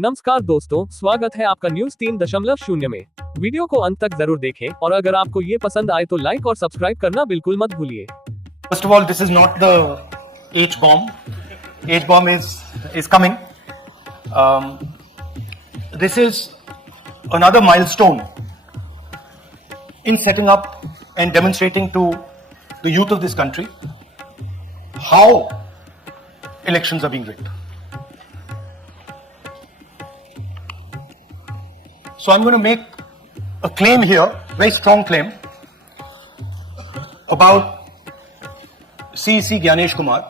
नमस्कार दोस्तों, स्वागत है आपका न्यूज 3.0 में। वीडियो को अंत तक जरूर देखें और अगर आपको ये पसंद आए तो लाइक और सब्सक्राइब करना बिल्कुल मत भूलिए। First of all, this is not the H bomb. H bomb is coming. This is another milestone in setting up and demonstrating to the youth of this country how elections are being rigged. So I'm going to make a claim here, very strong claim, about CEC Gyanesh Kumar.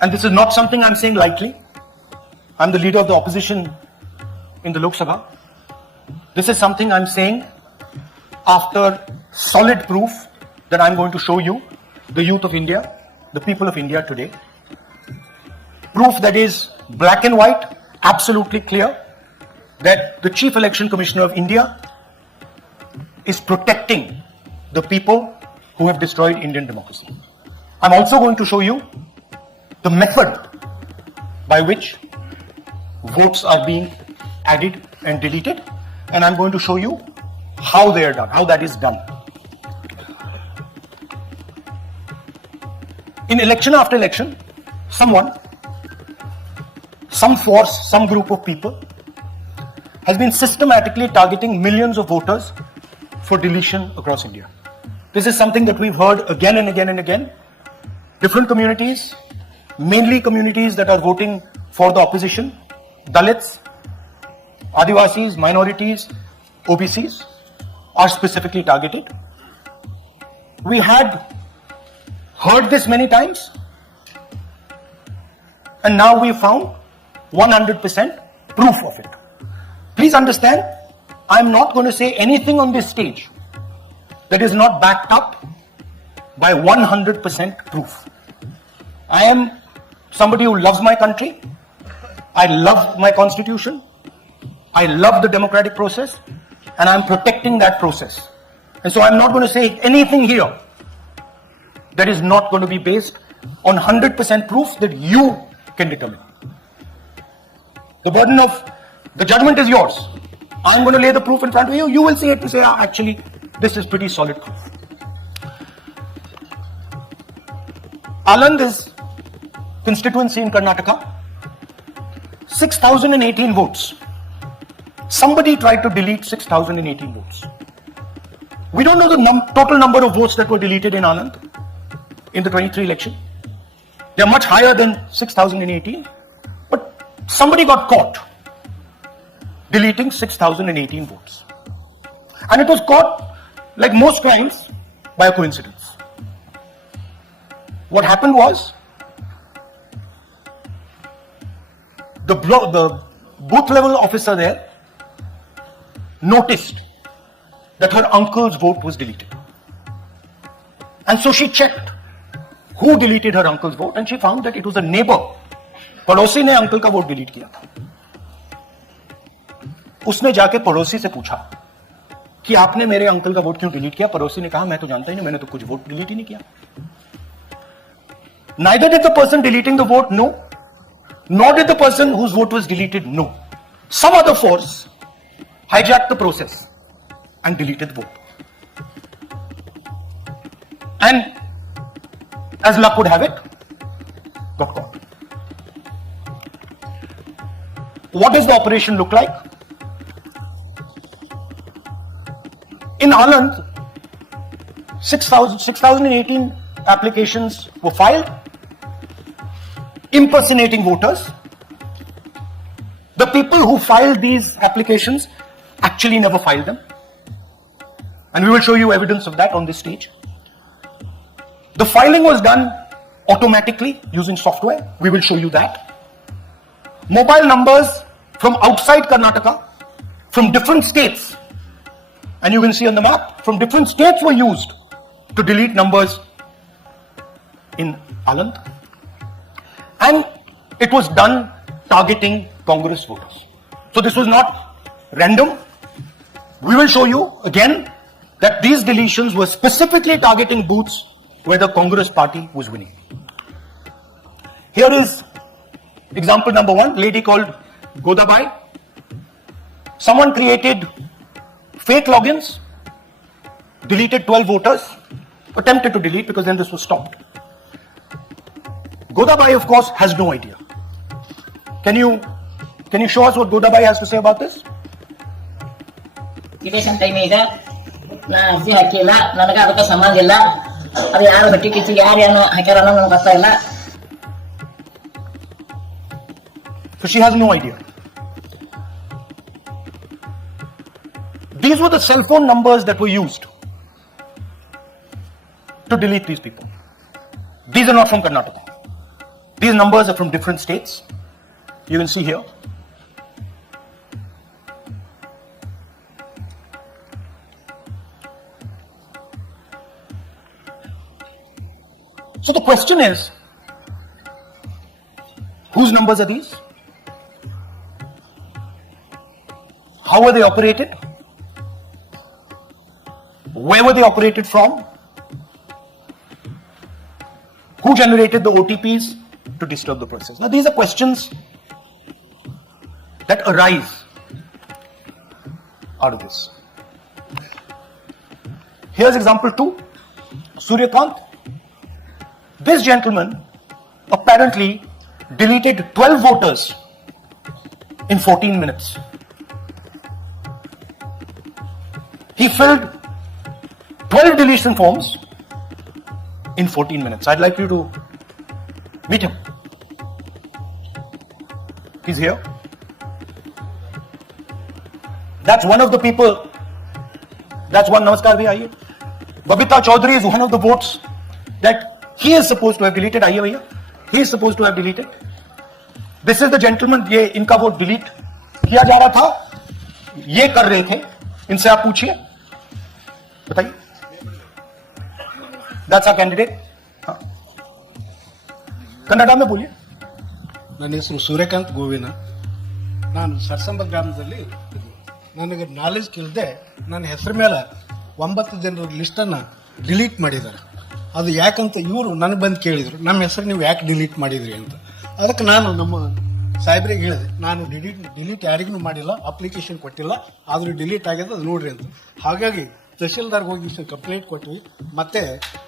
And this is not something I'm saying lightly. I'm the leader of the opposition in the Lok Sabha. This is something I'm saying after solid proof that I'm going to show you, the youth of India, the people of India today. Proof that is black and white, absolutely clear, that the Chief Election Commissioner of India is protecting the people who have destroyed Indian democracy. I'm also going to show you the method by which votes are being added and deleted, and I'm going to show you how they are done, how that is done. In election after election, someone, some force, some group of people has been systematically targeting millions of voters for deletion across India. This is something that we've heard again and again and again. Different communities, mainly communities that are voting for the opposition, Dalits, Adivasis, minorities, OBCs, are specifically targeted. We had heard this many times, and now we found 100% proof of it. Please understand, I'm not going to say anything on this stage that is not backed up by 100% proof. I am somebody who loves my country. I love my constitution. I love the democratic process, and I'm protecting that process. And so I'm not going to say anything here that is not going to be based on 100% proof that you can determine. The burden of the judgment is yours. I'm going to lay the proof in front of you. You will see it and say, actually, this is pretty solid proof. Aland is constituency in Karnataka. 6,018 votes. Somebody tried to delete 6,018 votes. We don't know the total number of votes that were deleted in Aland in the 23 election. They're much higher than 6,018. But somebody got caught deleting 6,018 votes. And it was caught, like most crimes, by a coincidence. What happened was, the booth level officer there noticed that her uncle's vote was deleted. And so she checked who deleted her uncle's vote, and she found that it was a neighbor. पड़ोसी ने अंकल का vote delete किया था. उसने जाके पड़ोसी से पूछा कि आपने मेरे अंकल का वोट क्यों डिलीट किया. पड़ोसी ने कहा मैं तो जानता ही नहीं, मैंने तो कुछ वोट डिलीट ही नहीं किया. Neither did the person deleting the vote know, nor did the person whose vote was deleted know. Some other force hijacked the process and deleted the vote. And as luck would have it, got caught. What does the operation look like? In Aland, 6,018 applications were filed, impersonating voters. The people who filed these applications actually never filed them. And we will show you evidence of that on this stage. The filing was done automatically using software. We will show you that. Mobile numbers from outside Karnataka, from different states, and you can see on the map, from different states were used to delete numbers in Aland. And it was done targeting Congress voters. So this was not random. We will show you again that these deletions were specifically targeting booths where the Congress party was winning. Here is Example number one, lady called Godabai. Someone created fake logins, deleted 12 voters, attempted to delete because then this was stopped. Godabai, of course, has no idea. Can you show us what Godabai has to say about this? ಇದೇಶನ್ time ಈಗ ನಾ ಅರ್ಜಿ ಹಾಕಿಲ್ಲ, ನನಗೆ ಅದಕ್ಕೆ ಸಂಬಂಧ ಇಲ್ಲ. ಅದು ಯಾರು ಹೊಟ್ಟಿ ಕಿಚ್ಚಿ ಯಾರು ಏನು ಹಾಕ್ಯಾರ ಅನ್ನೋದು ನನಗೆ ಗೊತ್ತಾ ಇಲ್ಲ. So she has no idea. These were the cell phone numbers that were used to delete these people. These are not from Karnataka. These numbers are from different states. You can see here. So the question is, whose numbers are these? How were they operated? Where were they operated from? Who generated the OTPs to disturb the process? Now these are questions that arise out of this. Here's example 2. Suryakant. This gentleman apparently deleted 12 voters in 14 minutes. He filled 12 deletion forms in 14 minutes. I'd like you to meet him. He's here. That's one of the people. That's one. Namaskar bhai, aaiye. Babita Chaudhary is one of the votes that he is supposed to have deleted. Aaiye bhaiya. He is supposed to have deleted. This is the gentleman. ये इनका vote delete किया जा रहा था. ये कर रहे थे. इनसे आप पूछिए. बताइए. That's our candidate. ಕನ್ನಡ में बोलिए. ನನ್ನ ಹೆಸರು ಸೂರ್ಯಕಾಂತ್ ಗೋವಿನ. ನಾನು ಸರ್ಸಂಬ ಗ್ರಾಮದಲ್ಲಿ ನನಗೆ ನಾಲೆಜ್ ಕೇಳಿದೆ. ನನ್ನ ಹೆಸರು ಮೇಲೆ 9 ಜನರ ಲಿಸ್ಟನ್ನು ಡಿಲೀಟ್ ಮಾಡಿದ್ದಾರೆ. ಅದು ಯಾಕಂತ ಇವರು ನನಗೆ ಬಂದು ಕೇಳಿದರು, ನಮ್ಮ ಹೆಸರು ನೀವು ಯಾಕೆ ಡಿಲೀಟ್ ಮಾಡಿದ್ರಿ ಅಂತ. ಅದಕ್ಕೆ ನಾನು ನಮ್ಮ ಸಾಹೇಬ್ರಿಗೆ ಹೇಳಿದೆ, ನಾನು ಡಿಲೀಟ್ ಯಾರಿಗೂ ಮಾಡಿಲ್ಲ, ಅಪ್ಲಿಕೇಶನ್ ಕೊಟ್ಟಿಲ್ಲ, ಆದರೂ ಡಿಲೀಟ್ ಆಗಿದೆ, ಅದು ನೋಡ್ರಿ ಅಂತ. ಹಾಗಾಗಿ ತಹಶೀಲ್ದಾರ್ಗೆ ಹೋಗಿ ಕಂಪ್ಲೇಂಟ್ ಕೊಟ್ವಿ. ಮತ್ತೆ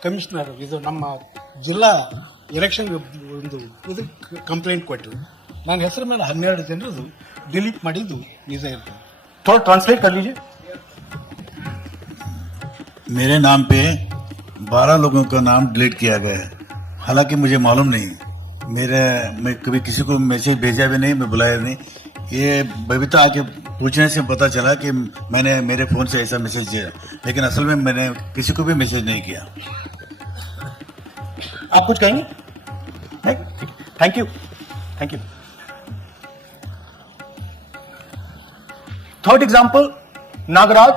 ಕಮಿಷನರ್ ಇದು ನಮ್ಮ ಜಿಲ್ಲಾ ಎಲೆಕ್ಷನ್ ಒಂದು ಇದಕ್ಕೆ ಕಂಪ್ಲೇಂಟ್ ಕೊಟ್ಟಿವಿ. ನನ್ನ ಹೆಸರು ಮೇಲೆ 12 ಜನರದು ಡಿಲೀಟ್ ಮಾಡಿದ್ದು ನಿಜ ಇರ್ತದೆ. थोड़ा ट्रांसलेट कर लीजिए. मेरे नाम पे 12 लोगों का नाम डिलीट किया गया है. हालांकि मुझे मालूम नहीं, मैं कभी किसी को मैसेज भेजा भी नहीं, मैं बुलाया नहीं. ये बबीता आके पूछने से पता चला कि मैंने मेरे फोन से ऐसा मैसेज दिया, लेकिन असल में मैंने किसी को भी मैसेज नहीं किया. आप कुछ कहेंगे? नहीं? Thank you. Thank you. Third example, Nagaraj.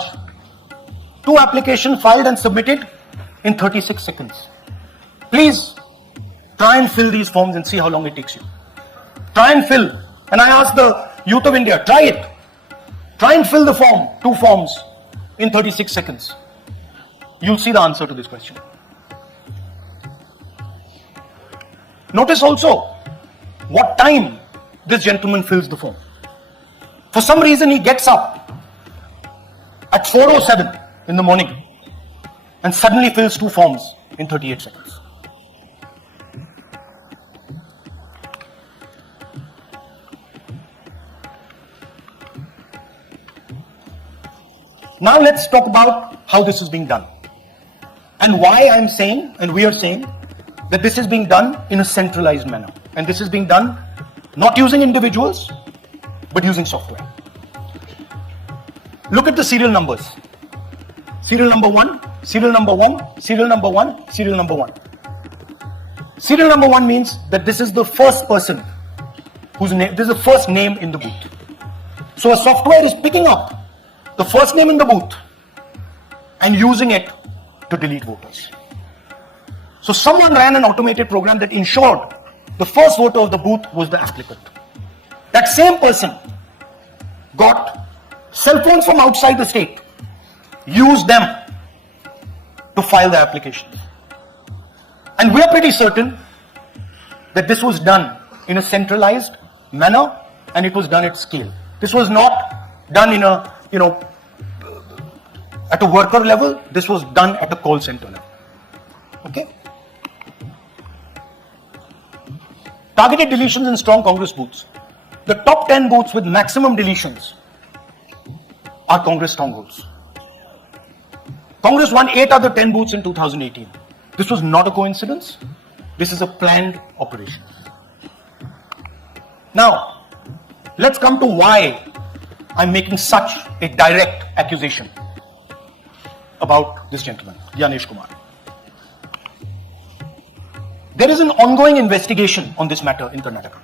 2 applications filed and submitted in 36 seconds. Please try and fill these forms and see how long it takes you. Try and fill. And I ask the youth of India, try it. Try and fill the form, 2 forms in 36 seconds. You'll see the answer to this question. Notice also what time this gentleman fills the form. For some reason he gets up at 4:07 in the morning and suddenly fills 2 forms in 38 seconds. Now let's talk about how this is being done and why I'm saying and we are saying that this is being done in a centralized manner, and this is being done not using individuals but using software. Look at the serial numbers. Serial number 1, serial number 1, serial number 1, serial number 1. Serial number 1 means that this is the first person whose name, this is the first name in the booth. So a software is picking up the first name in the booth and using it to delete voters. So someone ran an automated program that ensured the first voter of the booth was the applicant. That same person got cell phones from outside the state, used them to file the application. And we are pretty certain that this was done in a centralized manner, and it was done at scale. This was not done in a, at a worker level. This was done at a call center level. Okay? Targeted deletions in strong Congress booths. The top 10 booths with maximum deletions are Congress strongholds. Congress won 8 other 10 booths in 2018. This was not a coincidence. This is a planned operation. Now, let's come to why I'm making such a direct accusation about this gentleman, Gyanesh Kumar. There is an ongoing investigation on this matter in Karnataka.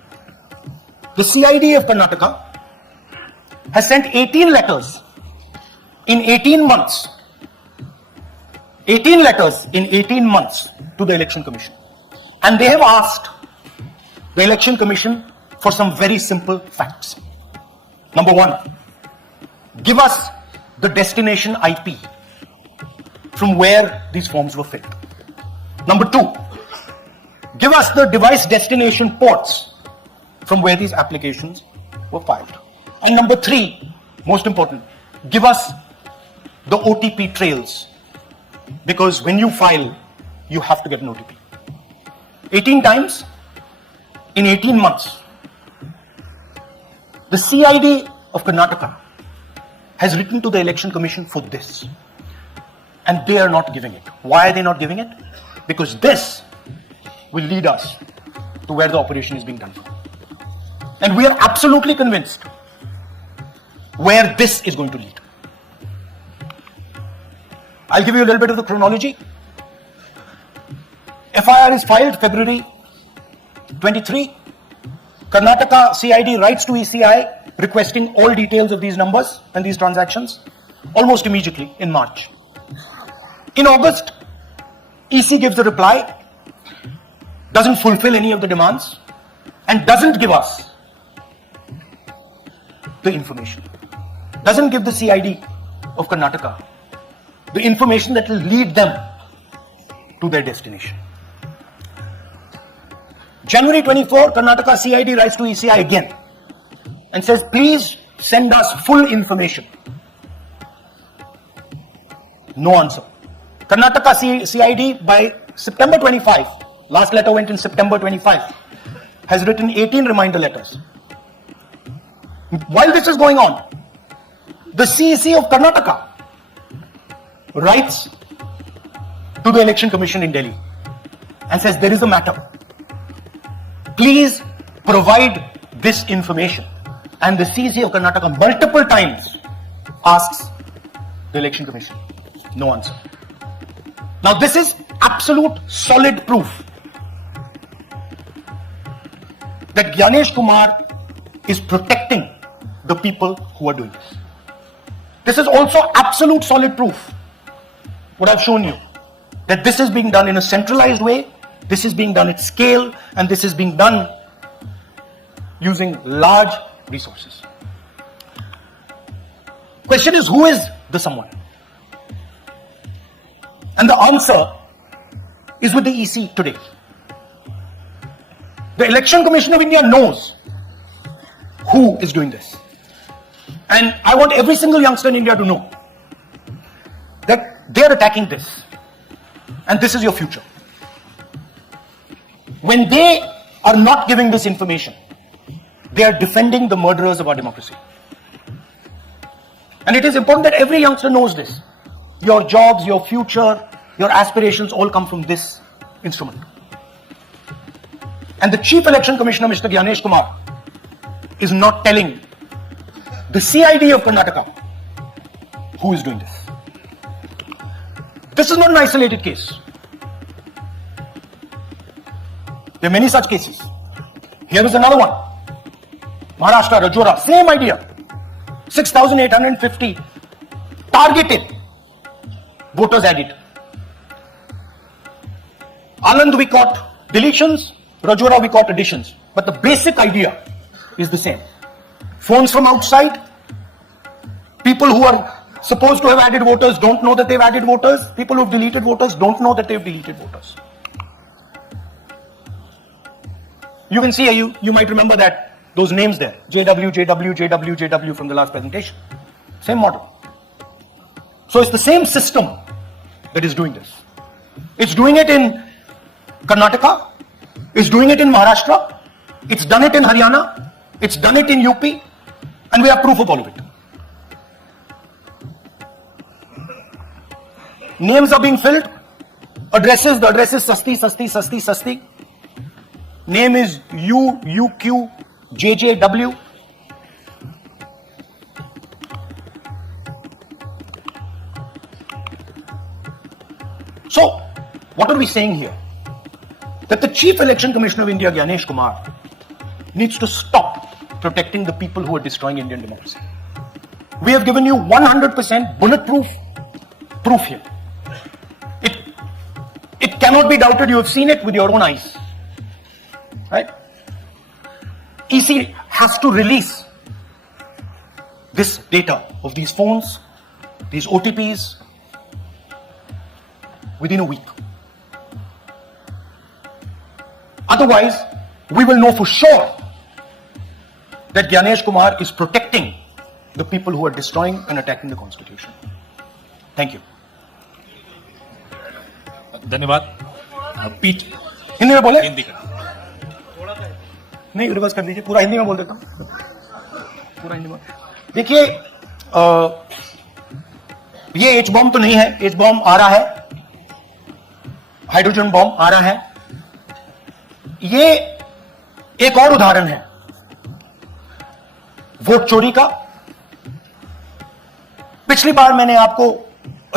The CID of Karnataka has sent 18 letters in 18 months. 18 letters in 18 months to the Election Commission. And they have asked the Election Commission for some very simple facts. Number one, give us the destination IP from where these forms were filled. Number two, give us the device destination ports from where these applications were filed. And number three, most important, give us the OTP trails, because when you file, you have to get an OTP. 18 times in 18 months. The CID of Karnataka has written to the Election Commission for this, and they are not giving it. Why are they not giving it? Because this will lead us to where the operation is being done from. And we are absolutely convinced where this is going to lead. I'll give you a little bit of the chronology. FIR is filed February 23. Karnataka CID writes to ECI requesting all details of these numbers and these transactions almost immediately in March. In August, EC gives a reply, doesn't fulfill any of the demands, and doesn't give us the information. Doesn't give the CID of Karnataka the information that will lead them to their destination. January 24, Karnataka CID writes to ECI again and says, please send us full information. No answer. Karnataka CID by September 25, last letter went in September 25, has written 18 reminder letters. While this is going on, the CEC of Karnataka writes to the Election Commission in Delhi and says, there is a matter. Please provide this information. And the CEC of Karnataka multiple times asks the Election Commission. No answer. Now this is absolute solid proof that Gyanesh Kumar is protecting the people who are doing this. This is also absolute solid proof, what I've shown you, that this is being done in a centralized way, this is being done at scale, and this is being done using large resources. Question is, who is the someone? And the answer is with the EC today. The Election Commission of India knows who is doing this. And I want every single youngster in India to know that they are attacking this. And this is your future. When they are not giving this information, they are defending the murderers of our democracy. And it is important that every youngster knows this. Your jobs, your future, your aspirations all come from this instrument. And the Chief Election Commissioner, Mr. Gyanesh Kumar, is not telling the CID of Karnataka who is doing this. This is not an isolated case. There are many such cases. Here is another one. Maharashtra, Rajora, same idea. 6,850 targeted voters added. Anand we caught deletions, Rajora we caught additions. But the basic idea is the same. Phones from outside, people who are supposed to have added voters don't know that they've added voters, people who have deleted voters don't know that they've deleted voters. You can see, you might remember that, those names there. JW, JW, JW, JW from the last presentation. Same model. So it's the same system that is doing this. It's doing it in Karnataka. It's doing it in Maharashtra. It's done it in Haryana. It's done it in UP. And we have proof of all of it. Names are being filled. Addresses, the address is Sasti, Sasti, Sasti, Sasti. Name is UQ, JJW. So, what are we saying here? That the Chief Election Commissioner of India, Gyanesh Kumar, needs to stop protecting the people who are destroying Indian democracy. We have given you 100% bulletproof proof here. It cannot be doubted. You have seen it with your own eyes. Right? EC has to release this data of these phones, these OTPs, within a week. Otherwise, we will know for sure that Gyanesh Kumar is protecting the people who are destroying and attacking the Constitution. Thank you. धन्यवाद पीठ हिंदी में बोले? हिंदी का नहीं, रिवर्स कर दीजिए, पूरा हिंदी में बोल देता हूं। पूरा हिंदी में देखिए, ये एच बॉम्ब तो नहीं है, एच बॉम्ब आ रहा है, हाइड्रोजन बॉम्ब आ रहा है। ये एक और उदाहरण है वोट चोरी का। पिछली बार मैंने आपको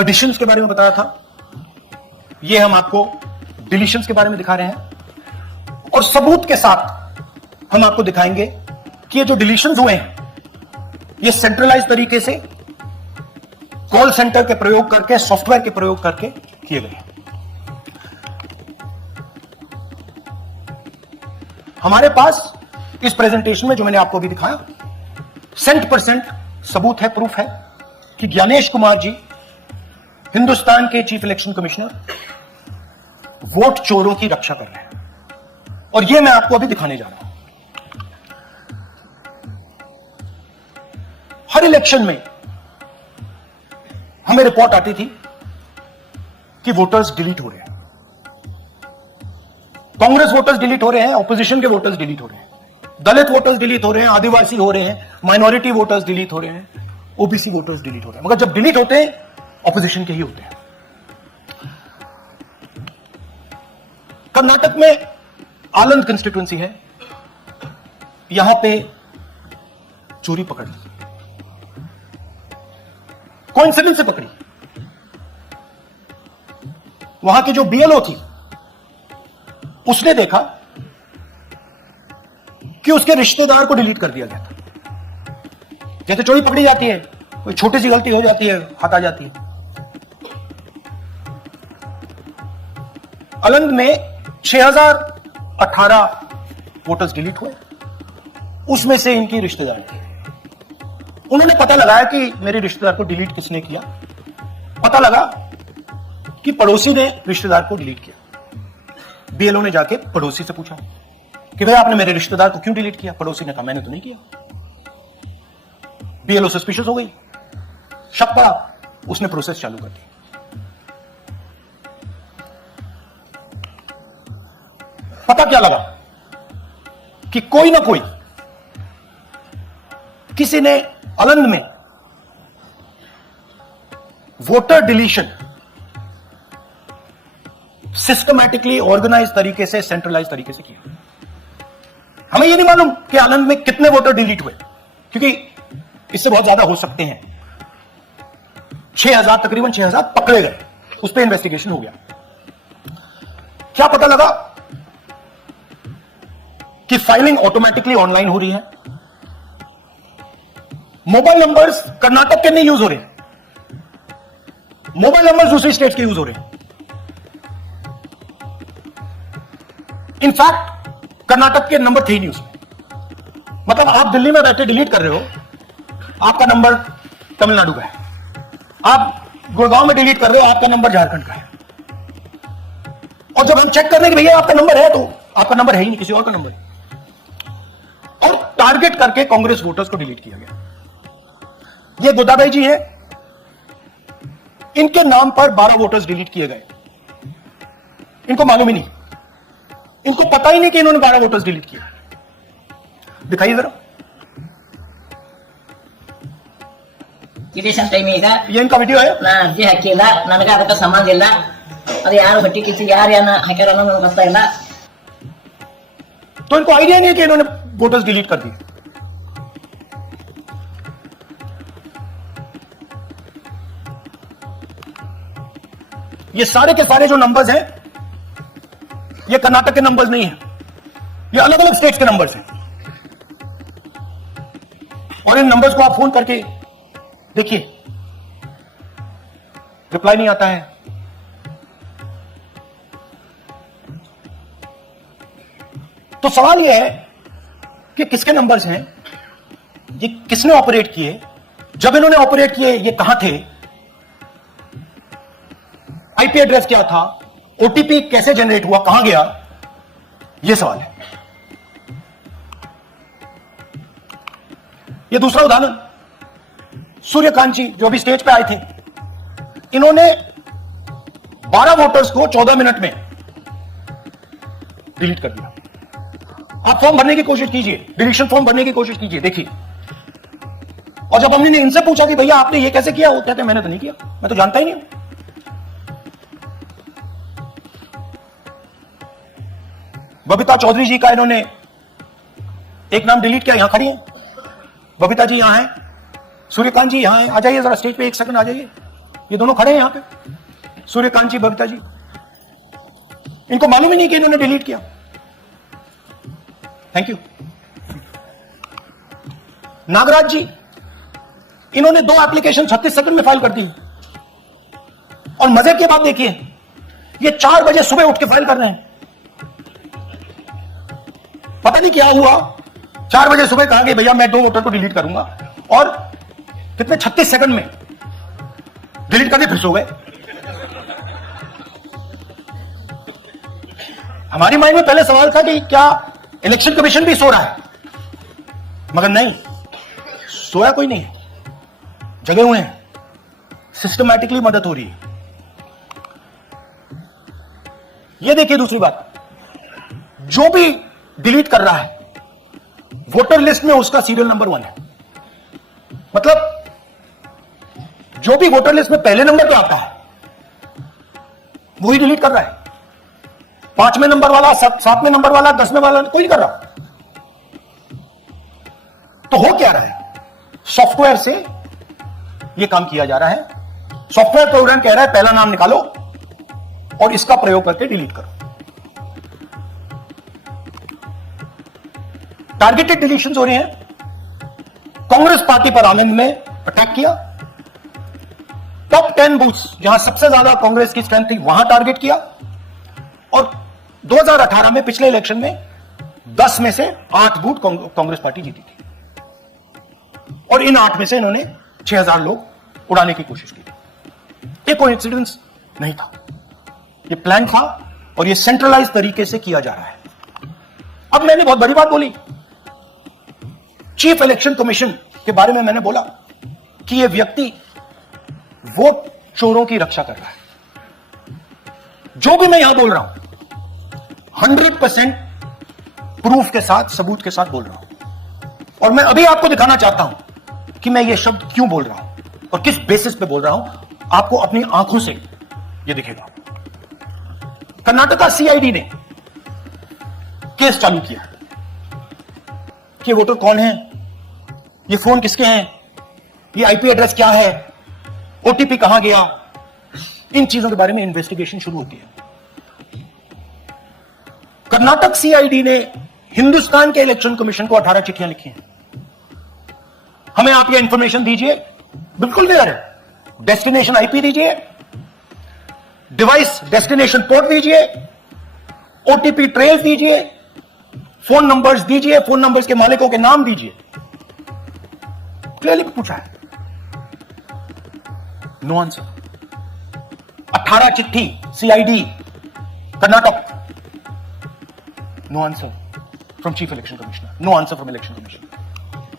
एडिशंस के बारे में बताया था, ये हम आपको डिलीशंस के बारे में दिखा रहे हैं, और सबूत के साथ हम आपको दिखाएंगे कि ये जो डिलीशंस हुए हैं ये सेंट्रलाइज तरीके से कॉल सेंटर के प्रयोग करके, सॉफ्टवेयर के प्रयोग करके किए गए हैं। हमारे पास इस प्रेजेंटेशन में जो मैंने आपको अभी दिखाया 100% सबूत है, प्रूफ है कि ज्ञानेश कुमार जी, हिंदुस्तान के चीफ इलेक्शन कमिश्नर, वोट चोरों की रक्षा कर रहे हैं। और यह मैं आपको अभी दिखाने जा रहा हूं। हर इलेक्शन में हमें रिपोर्ट आती थी कि वोटर्स डिलीट हो रहे हैं, कांग्रेस वोटर्स डिलीट हो रहे हैं, ऑपोजिशन के वोटर्स डिलीट हो रहे हैं, दलित वोटर्स डिलीट हो रहे हैं, आदिवासी हो रहे हैं, माइनॉरिटी वोटर्स डिलीट हो रहे हैं, ओबीसी वोटर्स डिलीट हो रहे हैं। मगर जब डिलीट होते हैं ऑपोजिशन के ही होते हैं। कर्नाटक में आनंद कंस्टिट्यूएंसी है, यहां पे चोरी पकड़ ली, कोइंसिडेंस से पकड़ी। वहां की जो बीएलओ थी उसने देखा कि उसके रिश्तेदार को डिलीट कर दिया गया था। जैसे चोरी पकड़ी जाती है, कोई छोटी सी गलती हो जाती है, हाथ आ जाती है। आनंद में 6018 वोटर्स डिलीट हुए, उसमें से इनकी रिश्तेदार थी। उन्होंने पता लगाया कि मेरे रिश्तेदार को डिलीट किसने किया। पता लगा कि पड़ोसी ने रिश्तेदार को डिलीट किया। बीएलओ ने जाके पड़ोसी से पूछा कि भाई आपने मेरे रिश्तेदार को क्यों डिलीट किया? पड़ोसी ने कहा मैंने तो नहीं किया। बीएलओ सस्पिशियस हो गई, शक पड़ा, उसने प्रोसेस चालू कर दी। पता क्या लगा कि कोई ना कोई, किसी ने आनंद में वोटर डिलीशन सिस्टमैटिकली ऑर्गेनाइज तरीके से, सेंट्रलाइज तरीके से किया। हमें यह नहीं मालूम कि आनंद में कितने वोटर डिलीट हुए, क्योंकि इससे बहुत ज्यादा हो सकते हैं। 6000, तकरीबन 6000 पकड़े गए, उस पर इन्वेस्टिगेशन हो गया। क्या पता लगा कि फाइलिंग ऑटोमेटिकली ऑनलाइन हो रही है। मोबाइल नंबर्स कर्नाटक के नहीं यूज हो रहे, मोबाइल नंबर्स दूसरी स्टेट के यूज हो रहे हैं। इनफैक्ट कर्नाटक के नंबर थे ही नहीं उसमें। मतलब आप दिल्ली में बैठे डिलीट कर रहे हो, आपका नंबर तमिलनाडु का है। आप गुड़गांव में डिलीट कर रहे हो, आपका नंबर झारखंड का है। और जब हम चेक कर रहे हैं कि भैया आपका नंबर है, तो आपका नंबर है ही नहीं, किसी और का नंबर है। टारगेट करके कांग्रेस वोटर्स को डिलीट किया गया। ये गोदाबाई जी है, इनके नाम पर 12 वोटर्स डिलीट किए गए। इनको मालूम ही नहीं, इनको पता ही नहीं कि इन्होंने 12 वोटर्स डिलीट किए। दिखाइए जरा, ಕಿರೀಶನ್ ಟೈಮ್ ಈಗ ये इनका वीडियो है। ನಾ ಅರ್ಜಿ ಹಾಕಿಲ್ಲ, ನನಗ ಅದಕ್ಕೆ ಸಂಬಂಧ ಇಲ್ಲ. ಅದು ಯಾರು ಹೊಟ್ಟಿ ಕಿಚ್ಚಿ ಯಾರು ಏನ ಹಾಕ್ಯಾರ ಅನ್ನೋದು ನನಗೆ ಗೊತ್ತಾ ಇಲ್ಲ. तो इनको आइडिया नहीं है कि इन्होंने वोटर्स डिलीट कर दिए। ये सारे के सारे जो नंबर्स हैं, ये कर्नाटक के नंबर्स नहीं है, ये अलग अलग स्टेट्स के नंबर्स हैं। और इन नंबर्स को आप फोन करके देखिए, रिप्लाई नहीं आता है। तो सवाल यह है कि किसके नंबर्स हैं, ये किसने ऑपरेट किए, जब इन्होंने ऑपरेट किए ये कहां थे, आईपी एड्रेस क्या था, ओटीपी कैसे जनरेट हुआ, कहां गया, ये सवाल है। ये दूसरा उदाहरण, सूर्यकांत जी जो अभी स्टेज पे आए थे, इन्होंने 12 वोटर्स को 14 मिनट में डिलीट कर दिया। आप फॉर्म भरने की कोशिश कीजिए, डिलीशन फॉर्म भरने की कोशिश कीजिए, देखिए। और जब हमने इनसे पूछा कि भैया आपने ये कैसे किया, वो कहते मैंने तो नहीं किया, मैं तो जानता ही नहीं हूं। बबीता चौधरी जी का इन्होंने एक नाम डिलीट किया, यहां खड़ी है बबीता जी, यहां है सूर्यकांत जी, यहां है, आ जाइए जरा स्टेज पे, एक सेकंड आ जाइए। ये दोनों खड़े हैं यहां पे, सूर्यकांत जी, बबीता जी। इनको मालूम ही नहीं कि इन्होंने डिलीट किया। Thank you. नागराज जी, इन्होंने 2 एप्लीकेशन 36 सेकंड में फाइल कर दी। और मजे की बात देखिए, ये 4 बजे सुबह उठ के फाइल कर रहे हैं। पता नहीं क्या हुआ, 4 बजे सुबह कहा कि भैया मैं 2 वोटर को डिलीट करूंगा, और कितने 36 सेकंड में डिलीट करके फिर सो गए। हमारी माइंड में पहले सवाल था कि क्या इलेक्शन कमीशन भी सो रहा है, मगर नहीं, सोया कोई नहीं है, जगे हुए हैं, सिस्टमैटिकली मदद हो रही है। ये देखिए दूसरी बात, जो भी डिलीट कर रहा है वोटर लिस्ट में उसका सीरियल नंबर 1 है। मतलब जो भी वोटर लिस्ट में पहले नंबर पे आता है वही डिलीट कर रहा है। 5वें नंबर वाला, 7वें नंबर वाला, 10वें वाला कोई नहीं कर रहा। तो हो क्या रहा है, सॉफ्टवेयर से यह काम किया जा रहा है। सॉफ्टवेयर प्रोग्राम कह रहा है पहला नाम निकालो और इसका प्रयोग करके डिलीट करो। टारगेटेड डिलीशंस हो रहे हैं। कांग्रेस पार्टी पर आनंद में अटैक किया, टॉप 10 बूथ्स जहां सबसे ज्यादा कांग्रेस की स्ट्रेंथ थी वहां टारगेट किया, और 2018 में पिछले इलेक्शन में 10 में से 8 बूथ कांग्रेस पार्टी जीती थी, और इन 8 में से इन्होंने 6000 लोग उड़ाने की कोशिश की। ये कोइंसिडेंस नहीं था, ये प्लान था, और ये सेंट्रलाइज तरीके से किया जा रहा है। अब मैंने बहुत बड़ी बात बोली, चीफ इलेक्शन कमीशन के बारे में मैंने बोला कि यह व्यक्ति वोट चोरों की रक्षा कर रहा है। जो भी मैं यहां बोल रहा हूं 100% प्रूफ के साथ, सबूत के साथ बोल रहा हूं, और मैं अभी आपको दिखाना चाहता हूं कि मैं ये शब्द क्यों बोल रहा हूं और किस बेसिस पे बोल रहा हूं। आपको अपनी आंखों से ये दिखेगा। कर्नाटका सीआईडी ने केस चालू किया कि वोटर कौन है, ये फोन किसके हैं, ये आईपी एड्रेस क्या है, ओटीपी कहां गया, इन चीजों के बारे में इन्वेस्टिगेशन शुरू होती है। कर्नाटक सीआईडी ने हिंदुस्तान के इलेक्शन कमीशन को 18 चिट्ठियां लिखी हैं। हमें आप ये इंफॉर्मेशन दीजिए, बिल्कुल क्लियर है, डेस्टिनेशन आईपी दीजिए, डिवाइस डेस्टिनेशन पोर्ट दीजिए, ओटीपी ट्रेस दीजिए, फोन नंबर्स दीजिए, फोन नंबर्स के मालिकों के नाम दीजिए। क्लियरली पूछा है, नो आंसर। 18 चिट्ठी CID Karnataka, no answer from chief election commissioner, no answer from election commission.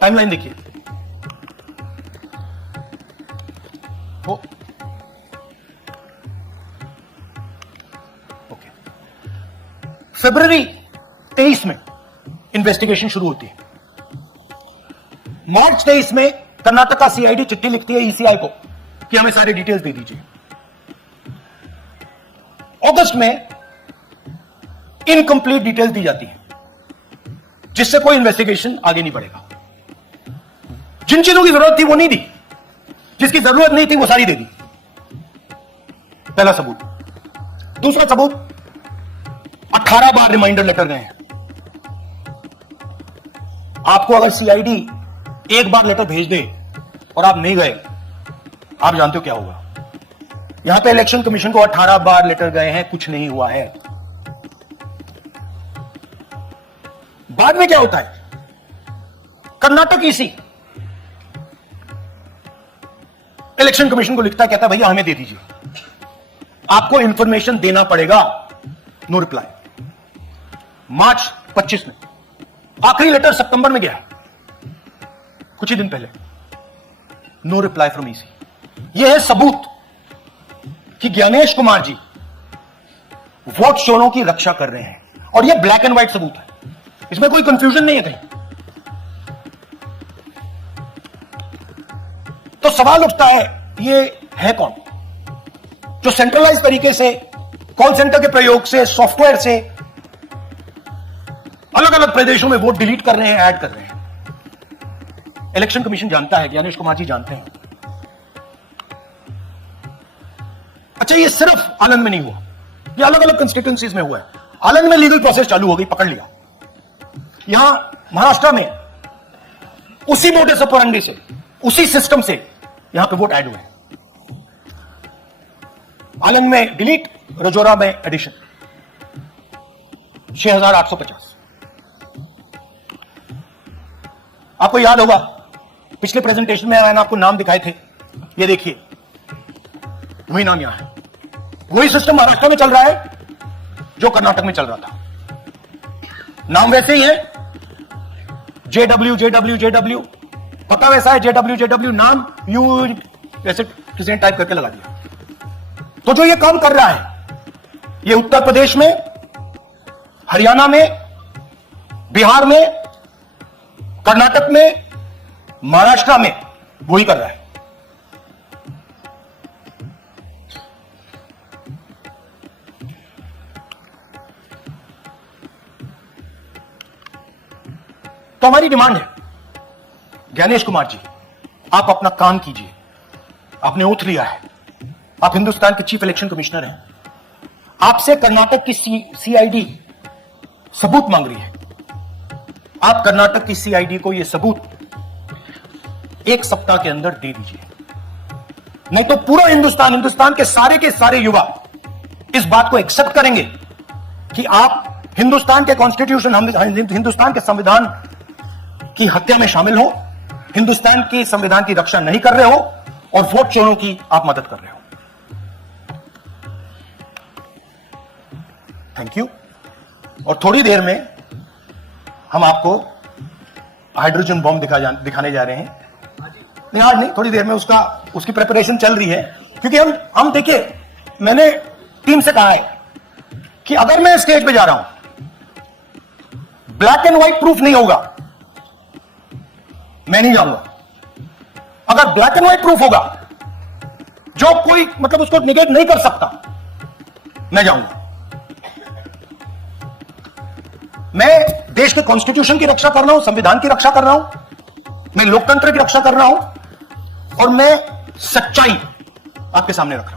Timeline देखिए, ओके, फरवरी 23 में इन्वेस्टिगेशन शुरू होती है। मार्च 23 में कर्नाटक का सीआईडी चिट्ठी लिखती है ईसीआई को कि हमें सारे डिटेल्स दे दीजिए। अगस्त में इनकंप्लीट डिटेल्स दी जाती है, जिससे कोई इन्वेस्टिगेशन आगे नहीं बढ़ेगा। जिन चीजों की जरूरत थी वो नहीं दी, जिसकी जरूरत नहीं थी वो सारी दे दी। पहला सबूत। दूसरा सबूत, 18 बार रिमाइंडर लेटर गए हैं। आपको अगर सीआईडी एक बार लेटर भेज दे और आप नहीं गए, आप जानते हो क्या होगा। यहां पे इलेक्शन कमीशन को 18 बार लेटर गए हैं, कुछ नहीं हुआ है। बाद में क्या होता है, कर्नाटक ईसी इलेक्शन कमीशन को लिखता है, कहता है भैया हमें दे दीजिए, आपको इंफॉर्मेशन देना पड़ेगा। No reply. मार्च 25 में आखिरी लेटर सितंबर में गया है, कुछ ही दिन पहले। No reply from EC. यह है सबूत कि ज्ञानेश कुमार जी वोट चोरों की रक्षा कर रहे हैं, और यह ब्लैक एंड व्हाइट सबूत है, इसमें कोई कंफ्यूजन नहीं है कहीं। तो सवाल उठता है, ये है कौन जो सेंट्रलाइज तरीके से कॉल सेंटर के प्रयोग से, सॉफ्टवेयर से अलग अलग प्रदेशों में वोट डिलीट कर रहे हैं, ऐड कर रहे हैं। इलेक्शन कमीशन जानता है, ज्ञानेश कुमार जी जानते हैं। अच्छा, ये सिर्फ आनंद में नहीं हुआ, ये अलग अलग कंस्टिट्यूएंसीज में हुआ है। आनंद में लीगल प्रोसेस चालू हो गई, पकड़ लिया। यहां महाराष्ट्र में उसी मोडस ऑपरेंडी से, उसी सिस्टम से यहां पे वोट ऐड हुए। आनंद में डिलीट, रजौरा में एडिशन, 6850। आपको याद होगा पिछले प्रेजेंटेशन में मैंने आपको नाम दिखाए थे, ये देखिए वही नाम यहां है। वही सिस्टम महाराष्ट्र में चल रहा है जो कर्नाटक में चल रहा था। नाम वैसे ही है, JW, पता वैसा है, JW, नाम यू वैसे किसी ने टाइप करके लगा दिया। तो जो ये काम कर रहा है, ये उत्तर प्रदेश में, हरियाणा में, बिहार में, कर्नाटक में, महाराष्ट्र में वही कर रहा है। तो हमारी डिमांड है, ज्ञानेश कुमार जी, आप अपना काम कीजिए। आपने ओथ लिया है, आप हिंदुस्तान के चीफ इलेक्शन कमिश्नर हैं। आपसे कर्नाटक की सीआईडी सबूत मांग रही है। आप कर्नाटक की सीआईडी को यह सबूत 1 सप्ताह के अंदर दे दीजिए, नहीं तो पूरा हिंदुस्तान के सारे युवा इस बात को एक्सेप्ट करेंगे कि आप हिंदुस्तान के कॉन्स्टिट्यूशन, हिंदुस्तान के संविधान की हत्या में शामिल हो, हिंदुस्तान की संविधान की रक्षा नहीं कर रहे हो, और वोट चोरों की आप मदद कर रहे हो। Thank you. और थोड़ी देर में हम आपको हाइड्रोजन बॉम्ब दिखाने जा रहे हैं। नहीं, आज नहीं, थोड़ी देर में उसकी प्रिपरेशन चल रही है। क्योंकि हम देखिए, मैंने टीम से कहा है कि अगर मैं स्टेज पे जा रहा हूं, ब्लैक एंड व्हाइट प्रूफ नहीं होगा, मैं नहीं जाऊंगा। अगर ब्लैक एंड व्हाइट प्रूफ होगा, जो कोई मतलब उसको निगेट नहीं कर सकता, मैं जाऊंगा। मैं देश के कॉन्स्टिट्यूशन की रक्षा कर रहा हूं, संविधान की रक्षा कर रहा हूं, मैं लोकतंत्र की रक्षा कर रहा हूं, और मैं सच्चाई आपके सामने रख रहा हूं।